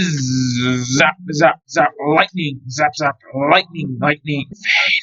Zap, zap, zap, lightning, zap, zap, lightning, lightning, fade.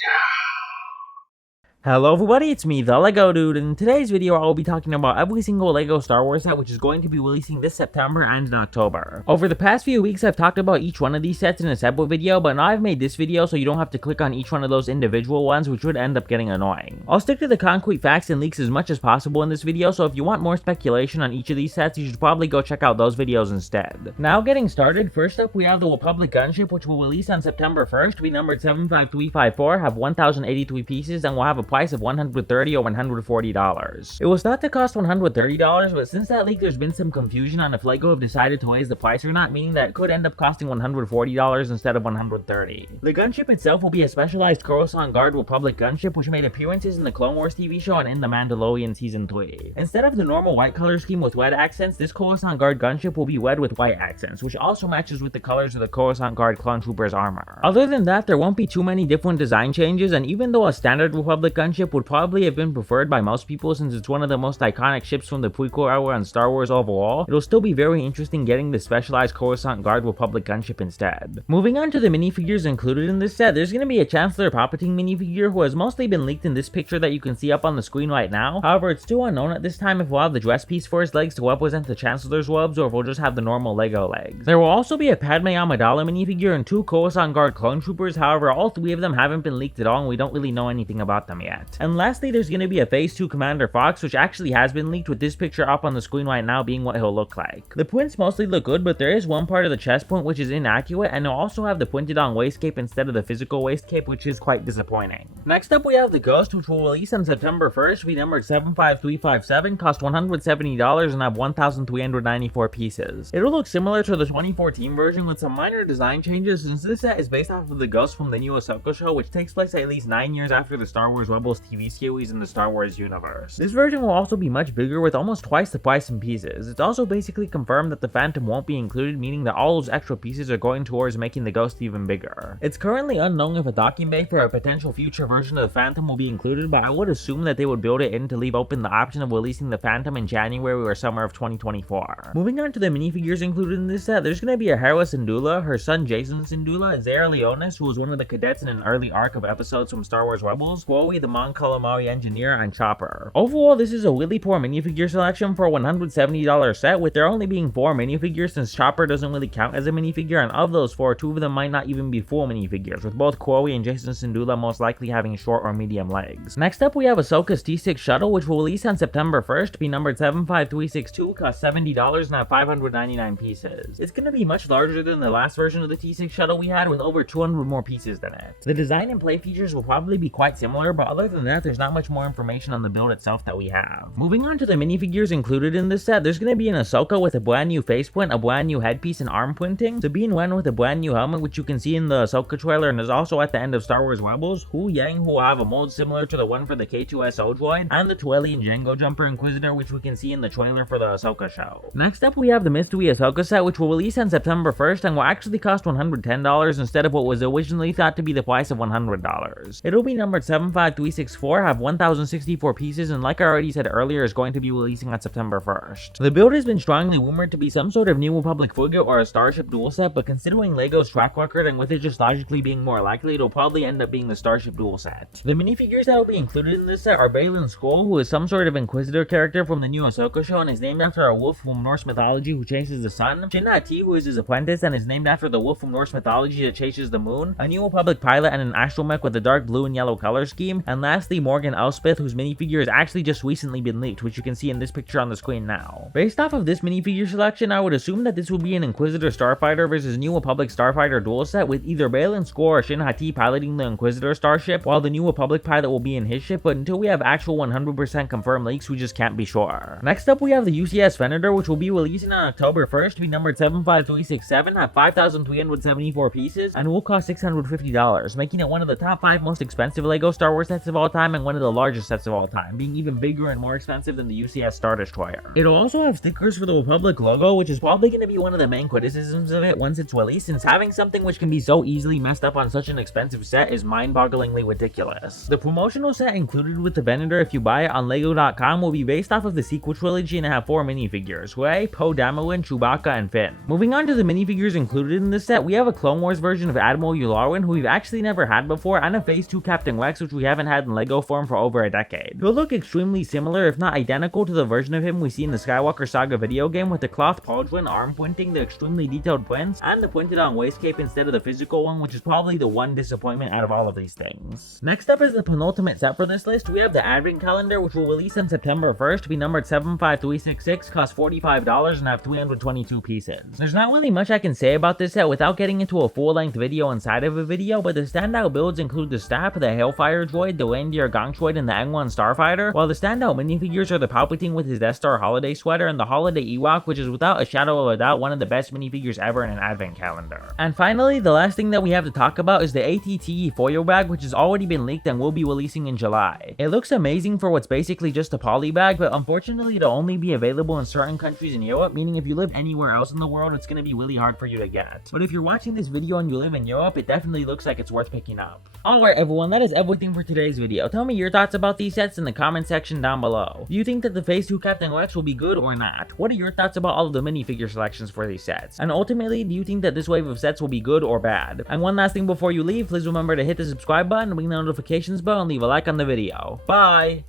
Hello everybody, it's me, the LEGO Dude, and in today's video I will be talking about every single LEGO Star Wars set which is going to be releasing this September and in October. Over the past few weeks I've talked about each one of these sets in a separate video, but now I've made this video so you don't have to click on each one of those individual ones, which would end up getting annoying. I'll stick to the concrete facts and leaks as much as possible in this video, so if you want more speculation on each of these sets, you should probably go check out those videos instead. Now getting started, first up we have the Republic Gunship, which will release on September 1st, be numbered 75354, have 1083 pieces, and will have a price of $130 or $140. It was thought to cost $130, but since that leak there's been some confusion on if LEGO have decided to raise the price or not, meaning that it could end up costing $140 instead of $130. The gunship itself will be a specialized Coruscant Guard Republic gunship which made appearances in the Clone Wars TV show and in The Mandalorian Season 3. Instead of the normal white color scheme with red accents, this Coruscant Guard gunship will be red with white accents, which also matches with the colors of the Coruscant Guard Clone Troopers armor. Other than that, there won't be too many different design changes, and even though a standard Republic gunship would probably have been preferred by most people since it's one of the most iconic ships from the prequel era and Star Wars overall, it'll still be very interesting getting the specialized Coruscant Guard Republic gunship instead. Moving on to the minifigures included in this set, there's going to be a Chancellor Palpatine minifigure who has mostly been leaked in this picture that you can see up on the screen right now. However, it's still unknown at this time if we'll have the dress piece for his legs to represent the Chancellor's robes or if we'll just have the normal Lego legs. There will also be a Padme Amidala minifigure and two Coruscant Guard clone troopers, however all three of them haven't been leaked at all and we don't really know anything about them yet. And lastly, there's going to be a Phase 2 Commander Fox, which actually has been leaked, with this picture up on the screen right now being what he'll look like. The prints mostly look good, but there is one part of the chest point which is inaccurate, and it'll also have the printed on waist cape instead of the physical waist cape, which is quite disappointing. Next up we have the Ghost, which will release on September 1st, be numbered 75357, cost $170 and have 1,394 pieces. It'll look similar to the 2014 version with some minor design changes since this set is based off of the Ghost from the new Ahsoka show, which takes place at least 9 years after the Star Wars Rebels TV series in the Star Wars universe. This version will also be much bigger with almost twice the price in pieces. It's also basically confirmed that the Phantom won't be included, meaning that all those extra pieces are going towards making the Ghost even bigger. It's currently unknown if a docking bay for a potential future version of the Phantom will be included, but I would assume that they would build it in to leave open the option of releasing the Phantom in January or summer of 2024. Moving on to the minifigures included in this set, there's going to be a Hera Syndulla, her son Jason Syndulla, Zara Leonis, who was one of the cadets in an early arc of episodes from Star Wars Rebels, Chloe the Mon Calamari engineer, and Chopper. Overall, this is a really poor minifigure selection for a $170 set, with there only being 4 minifigures since Chopper doesn't really count as a minifigure, and of those 4, 2 of them might not even be full minifigures, with both Chloe and Jason Syndulla most likely having short or medium legs. Next up we have Ahsoka's T6 shuttle, which will release on September 1st, be numbered 75362, cost $70 and have 599 pieces. It's gonna be much larger than the last version of the T6 shuttle we had, with over 200 more pieces than it. The design and play features will probably be quite similar, but other than that, there's not much more information on the build itself that we have. Moving on to the minifigures included in this set, there's going to be an Ahsoka with a brand new faceprint, a brand new headpiece and arm printing, Sabine Wren with a brand new helmet which you can see in the Ahsoka trailer and is also at the end of Star Wars Rebels, Hu Yang who will have a mold similar to the one for the K2SO droid, and the Twillian Jango Jumper Inquisitor which we can see in the trailer for the Ahsoka show. Next up we have the Mystery Ahsoka set, which will release on September 1st and will actually cost $110 instead of what was originally thought to be the price of $100. It'll be numbered 75364, have 1064 pieces, and like I already said earlier, is going to be releasing on September 1st. The build has been strongly rumored to be some sort of New Republic frigate or a Starship dual set, but considering LEGO's track record and with it just logically being more likely, it'll probably end up being the Starship dual set. The minifigures that will be included in this set are Baylan Skoll, who is some sort of Inquisitor character from the new Ahsoka show and is named after a wolf from Norse mythology who chases the sun, Shin Hati, who is his apprentice and is named after the wolf from Norse mythology that chases the moon, a New Republic pilot and an astromech with a dark blue and yellow color scheme, and lastly Morgan Elspeth, whose minifigure has actually just recently been leaked, which you can see in this picture on the screen now. Based off of this minifigure selection, I would assume that this will be an Inquisitor Starfighter versus New Republic Starfighter duel set, with either Baylan Skoll or Shin Hati piloting the Inquisitor starship, while the New Republic pilot will be in his ship, but until we have actual 100% confirmed leaks, we just can't be sure. Next up we have the UCS Venator, which will be releasing on October 1st, to be numbered 75367, have 5,374 pieces, and will cost $650, making it one of the top 5 most expensive LEGO Star Wars sets sets of all time and one of the largest sets of all time, being even bigger and more expensive than the UCS Star Destroyer. It'll also have stickers for the Republic logo, which is probably going to be one of the main criticisms of it once it's released, since having something which can be so easily messed up on such an expensive set is mind-bogglingly ridiculous. The promotional set included with the vendor if you buy it on LEGO.com will be based off of the sequel trilogy and have 4 minifigures: Rey, Poe Dameron, Chewbacca, and Finn. Moving on to the minifigures included in this set, we have a Clone Wars version of Admiral Yularen, who we've actually never had before, and a Phase 2 Captain Rex, which we haven't had in LEGO form for over a decade. He'll look extremely similar, if not identical, to the version of him we see in the Skywalker Saga video game, with the cloth pauldron arm printing, the extremely detailed prints, and the printed on waist cape instead of the physical one, which is probably the one disappointment out of all of these things. Next up is the penultimate set for this list. We have the Advent Calendar, which will release on September 1st, to be numbered 75366, cost $45, and have 322 pieces. There's not really much I can say about this set without getting into a full-length video inside of a video, but the standout builds include the Stap, the Hailfire Droid, the Reindeer Gong Droid, and the N1 Starfighter, while the standout minifigures are the Palpatine with his Death Star holiday sweater and the Holiday Ewok, which is without a shadow of a doubt one of the best minifigures ever in an Advent calendar. And finally, the last thing that we have to talk about is the ATTE foil bag, which has already been leaked and will be releasing in July. It looks amazing for what's basically just a poly bag, but unfortunately it'll only be available in certain countries in Europe, meaning if you live anywhere else in the world, it's going to be really hard for you to get. But if you're watching this video and you live in Europe, it definitely looks like it's worth picking up. Alright everyone, that is everything for today's video. Tell me your thoughts about these sets in the comment section down below. Do you think that the Phase 2 Captain Rex will be good or not? What are your thoughts about all of the minifigure selections for these sets? And ultimately, do you think that this wave of sets will be good or bad? And one last thing before you leave, please remember to hit the subscribe button, ring the notifications bell, and leave a like on the video. Bye!